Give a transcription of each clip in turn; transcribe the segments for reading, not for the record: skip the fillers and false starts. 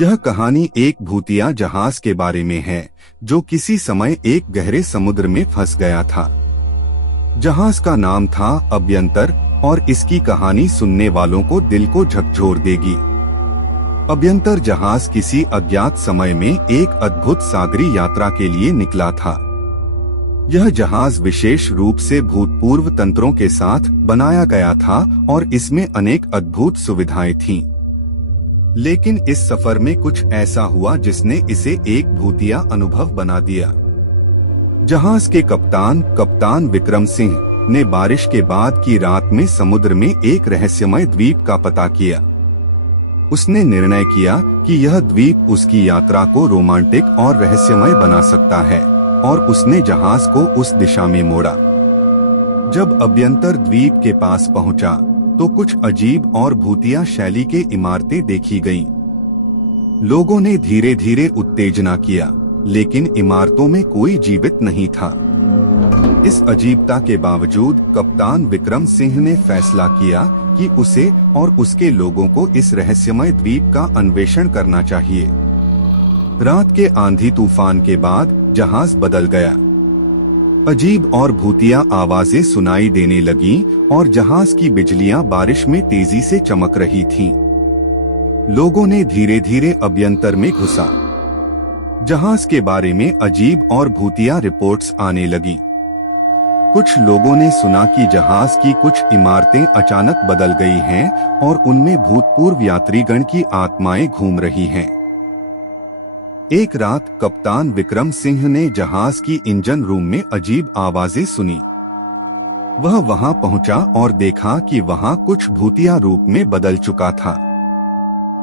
यह कहानी एक भूतिया जहाज के बारे में है जो किसी समय एक गहरे समुद्र में फंस गया था। जहाज का नाम था अभ्यंतर और इसकी कहानी सुनने वालों को दिल को झकझोर देगी। अभ्यंतर जहाज किसी अज्ञात समय में एक अद्भुत सागरी यात्रा के लिए निकला था। यह जहाज विशेष रूप से भूतपूर्व तंत्रों के साथ बनाया गया था और इसमें अनेक अद्भुत सुविधाएं थीं। लेकिन इस सफर में कुछ ऐसा हुआ जिसने इसे एक भूतिया अनुभव बना दिया। जहाज के कप्तान विक्रम सिंह ने बारिश के बाद की रात में समुद्र में एक रहस्यमय द्वीप का पता किया। उसने निर्णय किया कि यह द्वीप उसकी यात्रा को रोमांटिक और रहस्यमय बना सकता है और उसने जहाज को उस दिशा में मोड़ा। जब अभ्यंतर द्वीप के पास पहुंचा तो कुछ अजीब और भूतिया शैली के इमारतें देखी गईं। लोगों ने धीरे धीरे उत्तेजना किया, लेकिन इमारतों में कोई जीवित नहीं था। इस अजीबता के बावजूद कप्तान विक्रम सिंह ने फैसला किया कि उसे और उसके लोगों को इस रहस्यमय द्वीप का अन्वेषण करना चाहिए। रात के आंधी तूफान के बाद जहाज बदल गया। अजीब और भूतिया आवाजें सुनाई देने लगी और जहाज की बिजलियां बारिश में तेजी से चमक रही थीं। लोगों ने धीरे धीरे अभ्यंतर में घुसा। जहाज के बारे में अजीब और भूतिया रिपोर्ट्स आने लगी। कुछ लोगों ने सुना कि जहाज की कुछ इमारतें अचानक बदल गई हैं और उनमें भूतपूर्व यात्रीगण की आत्माएं घूम रही हैं। एक रात कप्तान विक्रम सिंह ने जहाज की इंजन रूम में अजीब आवाजें सुनी। वह वहां पहुंचा और देखा कि वहां कुछ भूतिया रूप में बदल चुका था।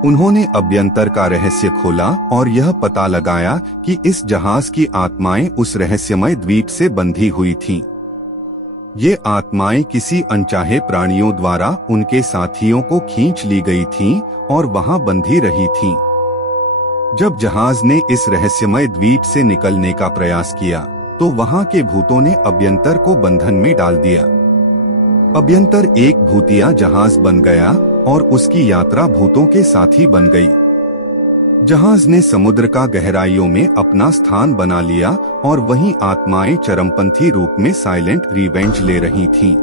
उन्होंने अभ्यंतर का रहस्य खोला और यह पता लगाया कि इस जहाज की आत्माएं उस रहस्यमय द्वीप से बंधी हुई थीं। ये आत्माएं किसी अनचाहे प्राणियों द्वारा उनके साथियों को खींच ली गई थीं और वहां बंधी रही थीं। जब जहाज ने इस रहस्यमय द्वीप से निकलने का प्रयास किया तो वहां के भूतों ने अभ्यंतर को बंधन में डाल दिया। अभ्यंतर एक भूतिया जहाज बन गया और उसकी यात्रा भूतों के साथी बन गई। जहाज ने समुद्र का गहराइयों में अपना स्थान बना लिया और वहीं आत्माएं चरमपंथी रूप में साइलेंट रिवेंज ले रही थीं।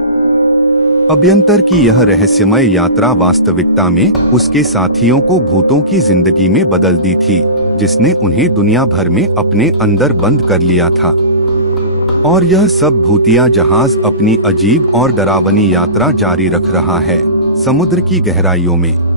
अभ्यंतर की यह रहस्यमय यात्रा वास्तविकता में उसके साथियों को भूतों की जिंदगी में बदल दी थी, जिसने उन्हें दुनिया भर में अपने अंदर बंद कर लिया था। और यह सब भूतिया जहाज अपनी अजीब और डरावनी यात्रा जारी रख रहा है, समुद्र की गहराइयों में।